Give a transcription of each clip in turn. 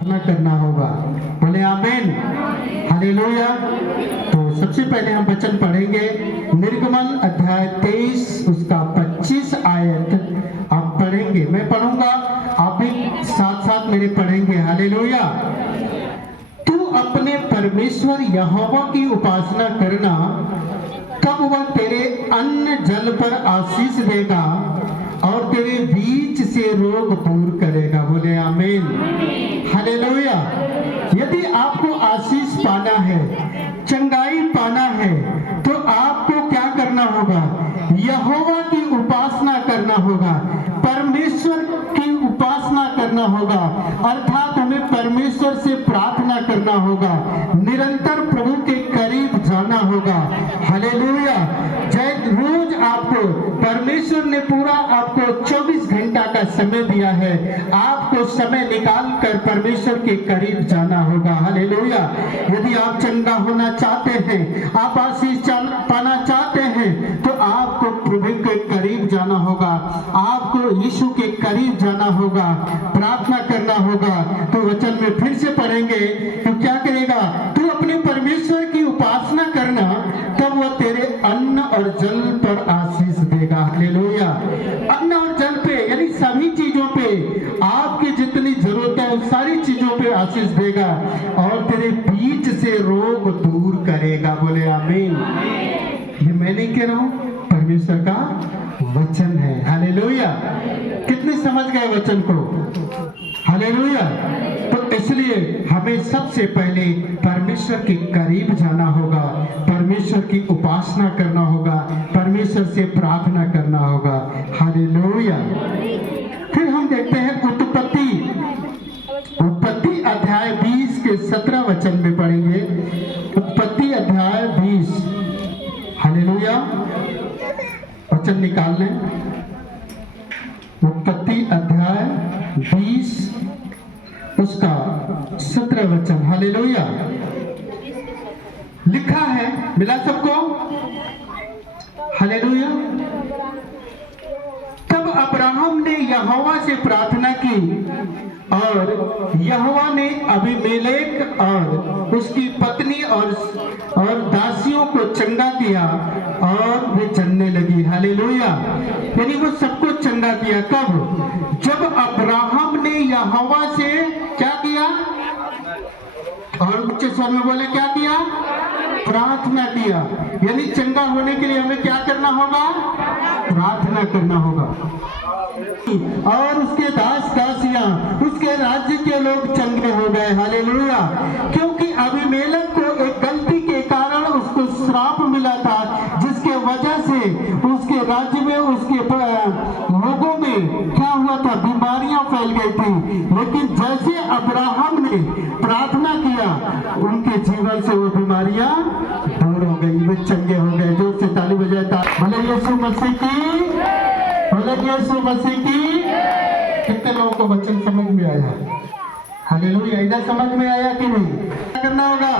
प्रार्थना करना होगा। बोले आमीन, हालेलुया। तो सबसे पहले हम वचन पढ़ेंगे निर्गमन अध्याय 23 उसका 25 आयत आप पढ़ेंगे, मैं पढ़ूंगा, आप भी साथ साथ मेरे पढ़ेंगे। हालेलुया। तू अपने परमेश्वर यहोवा की उपासना करना, तब वह तेरे अन्न जल पर आशीष देगा और तेरे बीच से रोग दूर करेगा। बोले आमीन, हालेलुया। यदि आपको आशीष पाना है, चंगाई पाना है, तो आपको क्या करना होगा? यहोवा की उपासना करना होगा, परमेश्वर की उपासना करना होगा, अर्थात हमें परमेश्वर से प्रार्थना करना होगा, निरंतर प्रभु के करीब जाना होगा। हालेलुया। रोज आपको परमेश्वर ने पूरा आपको 24 घंटा का समय दिया है, आपको समय निकाल कर परमेश्वर के करीब जाना होगा। हालेलुया। यदि आप चंगा होना चाहते हैं, आप आशीष पाना चाहते हैं, तो आपको प्रभु के करीब जाना होगा, आपको यीशु के करीब जाना होगा, प्रार्थना करना होगा। तो वचन में फिर से पढ़ेंगे, तो क्या करेगा? तू अपने परमेश्वर की उपासना करना, तब वह तेरे अन्न और जल पर आशीष देगा। हालेलुया। अन्न और जल पे यानी सभी चीजों पे, आपकी जितनी जरूरत है उस सारी चीजों पे आशीष देगा और तेरे बीच से रोग दूर करेगा। बोले आमीन। ये मैं नहीं कह रहा हूं, परमेश्वर का वचन है। हालेलुया। कितने समझ गए वचन को? हालेलुया। तो इसलिए हमें सबसे पहले परमेश्वर के करीब जाना होगा, परमेश्वर की उपासना करना होगा, परमेश्वर से प्रार्थना करना होगा। हालेलुया। फिर हम देखते हैं उत्पत्ति अध्याय 20 के 17 वचन में पढ़ेंगे। उत्पत्ति अध्याय 20। हालेलुया। वचन निकाल लें। उत्पत्ति अध्याय 20 उसका 17 वचन। हालेलुया। लिखा है, मिला सबको? हालेलुया। तब अब्राहम ने यहोवा से प्रार्थना की और यहोवा ने अबीमेलेक और उसकी पत्नी और दासियों को चंगा किया और वे चलने लगी। हालेलुया। यानी वो सबको चंगा किया। कब? जब अब्राहम ने यहोवा से क्या किया? और ऊंचे स्वर में बोले, क्या किया? प्रार्थना किया। यानी चंगा होने के लिए हमें क्या करना होगा? प्रार्थना करना होगा। और उसके दास दासियां, उसके राज्य के लोग चंगे हो गए। हालेलुया। क्योंकि अबीमेलेक को एक गलती के कारण उसको श्राप मिला था, जिसके वजह से उसके राज्य में, उसके लोगों में क्या हुआ था? बीमारियां फैल गई थी। लेकिन जैसे अब्राहम ने प्रार्थना किया, उनके जीवन से वो बीमारियां दूर हो गई, वे चंगे हो गए। जोर से ताली बजाता भले यीशु मसीह की, भले यीशु मसीह की। कितने लोगों को वचन समझ में आया? हालेलुया। इधर समझ में आया कि नहीं? क्या करना होगा?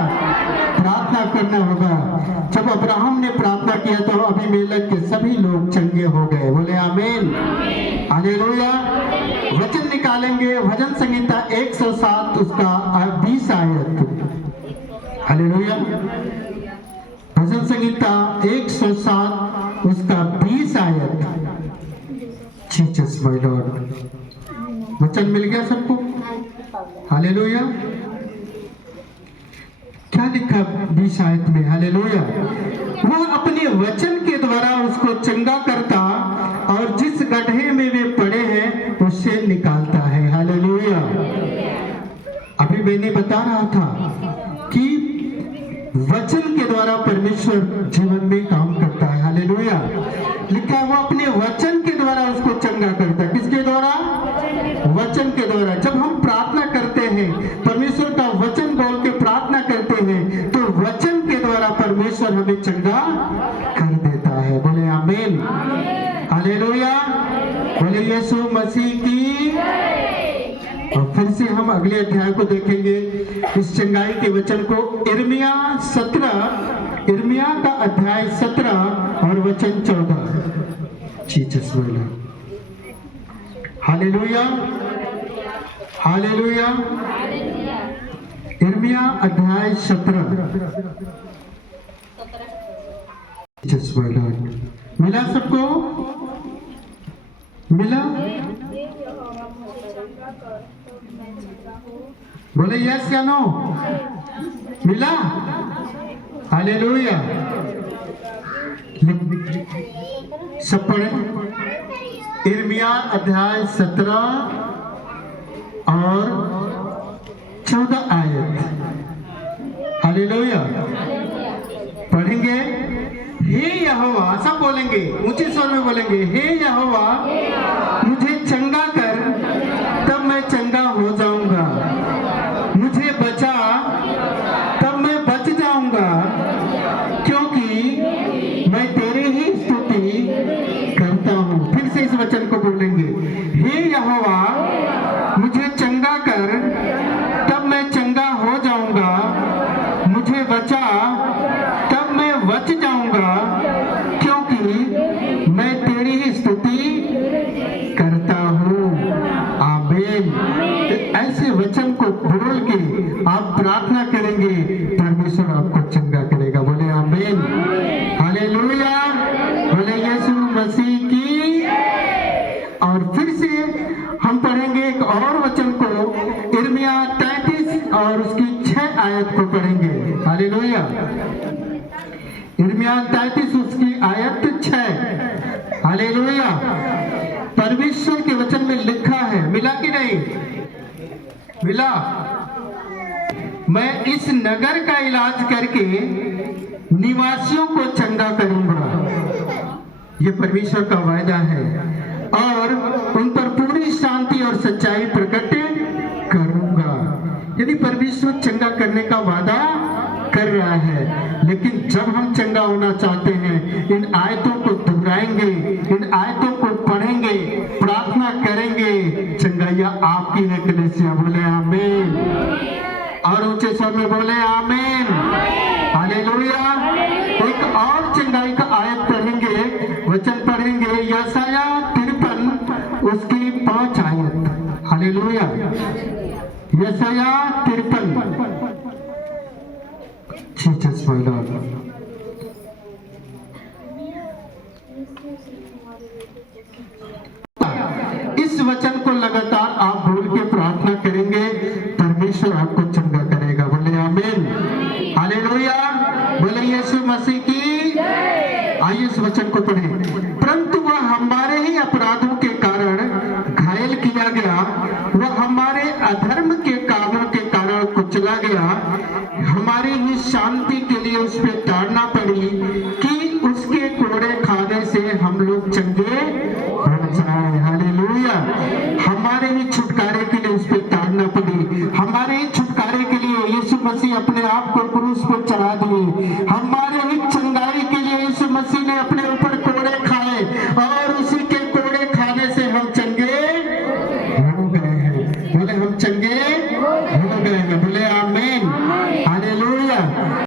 प्रार्थना करना होगा। जब अब्राहम ने प्रार्थना किया तो अबीमेलेक के सभी लोग चंगे हो गए। बोले आमीन, हालेलुया। वचन निकालेंगे, भजन संहिता 107 उसका 20 आयत। हालेलुया। भजन संहिता 107 उसका 20 आयत। Jesus my Lord. वचन मिल गया सबको? हालेलुया। क्या लिखा 20 आयत में? हालेलुया। वो अपने वचन के द्वारा उसको चंगा करता और जिस गड्ढे में वे पड़े हैं उससे निकालता है। हालेलुया। अभी मैंने बता रहा था कि वचन के द्वारा परमेश्वर जीवन में काम करता है। हालेलुया। लिखा है वो अपने वचन के द्वारा उसको चंगा करता है। किसके द्वारा? वचन के द्वारा। जब हम प्रार्थना करते हैं, परमेश्वर का वचन बोल के प्रार्थना करते हैं, तो वचन के द्वारा परमेश्वर हमें चंगा कर देता है। बोले आमीन, हालेलुया। बोले यीशु मसीह की। और फिर से हम अगले अध्याय को देखेंगे, इस चंगाई के वचन को। इर्मिया का अध्याय 17 और वचन 14। जीसस बोला। Hallelujah, hallelujah. यिर्मयाह अध्याय 17। मिला सबको? मिला? बोले यस या नो? मिला? हालेलुया। सब पढ़े यिर्मयाह अध्याय 17 और 14 आयत। हालेलुया। पढ़ेंगे। हे यहोवा, सब बोलेंगे, ऊंचे स्वर में बोलेंगे, हे यहोवा मुझे चंगा कर, तब मैं चंगा हो जाऊंगा। मुझे बचा, तब मैं बच जाऊंगा, क्योंकि मैं तेरी ही स्तुति करता हूं। फिर से इस वचन को बोलेंगे, हे यहोवा मुझे चंगा कर, तब मैं चंगा हो जाऊंगा। मुझे बचा, तब मैं बच जाऊंगा, क्योंकि मैं तेरी ही स्तुति करता हूं। आमीन। ऐसे वचन को बोल के आप प्रार्थना करेंगे, परमेश्वर आपको चंगा करेगा। बोले आमीन। हालेलुया। बोले यीशु मसीह की। और फिर से हम पढ़ेंगे एक और वचन को, यिर्मयाह 33 और उसकी 6 आयत को पढ़ेंगे। हालेलुया। यिर्मयाह 33 उसकी आयत 6। हालेलुया। परमेश्वर के वचन में लिखा है, मिला कि नहीं? मिला। मैं इस नगर का इलाज करके निवासियों को चंगा करूंगा। यह परमेश्वर का वायदा है, और उन पर पूरी शांति और सच्चाई प्रकट करूंगा। यदि परमेश्वर चंगा करने का वादा कर रहा है, लेकिन जब हम चंगा होना चाहते हैं, इन आयतों को दोहराएंगे, इन आयतों को पढ़ेंगे, प्रार्थना करेंगे, चंगाइया आपकी है कलीसिया। बोले आमीन। और ऊंचे स्वर में बोले आमीन। हालेलुया। एक और चंगाई का आयत पढ़ेंगे, वचन पढ़ेंगे, यशायाह 53 उसकी 5 आयत। हालेलुया। यशायाह 53। Jesus my Lord। इस वचन को लगातार आप बोल के प्रार्थना करेंगे, परमेश्वर आपको चंगा करेगा। बोले आमीन। हालेलुया। बोले यीशु मसीह की। आइए इस वचन को पढ़ें। परंतु वह हमारे ही अपराधों के कारण घायल किया गया, वह हमारे अधर्म के कामों के कारण कुचला गया। हमारी ही शांति के लिए उस पर ताड़ना पड़ी, कि उसके कोड़े खाने से हम लोग चंगे हो जाए। हालेलुया। हमारे ही छुटकारे के लिए उस पर ताड़ना पड़ी। हमारे ही छुटकारे के लिए यीशु मसीह अपने आप को क्रूस पर चढ़ा दिए। हमारे